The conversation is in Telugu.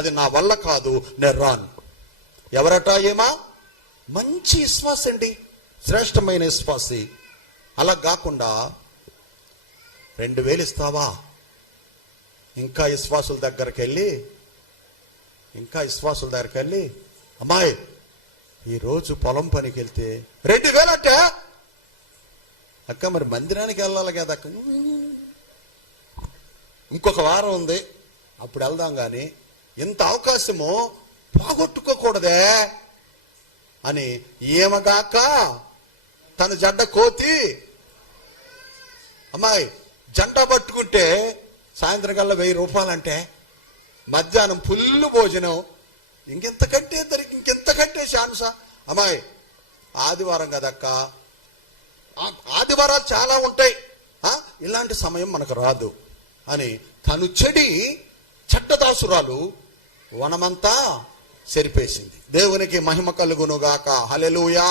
అది నా వల్ల కాదు, నేను రాను. ఎవరట ఏమా? మంచి విశ్వాస అండి, శ్రేష్టమైన విశ్వాసి. అలా కాకుండా 2000 ఇస్తావా? ఇంకా విశ్వాసుల దగ్గరికి వెళ్ళి అమ్మాయి ఈరోజు పొలం పనికి వెళ్తే 2000 అట్ట. అక్క మరి మందిరానికి వెళ్ళాలి కదా అక్క, ఇంకొక వారం ఉంది అప్పుడు వెళ్దాం, కానీ ఇంత అవకాశము పోగొట్టుకోకూడదే అని ఏమగాక తన జడ్డ కోతి. అమ్మాయి జెండా పట్టుకుంటే సాయంత్రం కల్లా 1000 రూపాయలంటే మధ్యాహ్నం ఫుల్ భోజనం, ఇంకెంతకంటే ఛాన్సా? అమ్మాయి ఆదివారం కదక్క, ఆదివారాలు చాలా ఉంటాయి, ఇలాంటి సమయం మనకు రాదు అని తను చెడ్డదాసురాలు వనమంతా చెరిపేసింది. దేవునికి మహిమ కలుగునుగాక. హల్లెలూయా.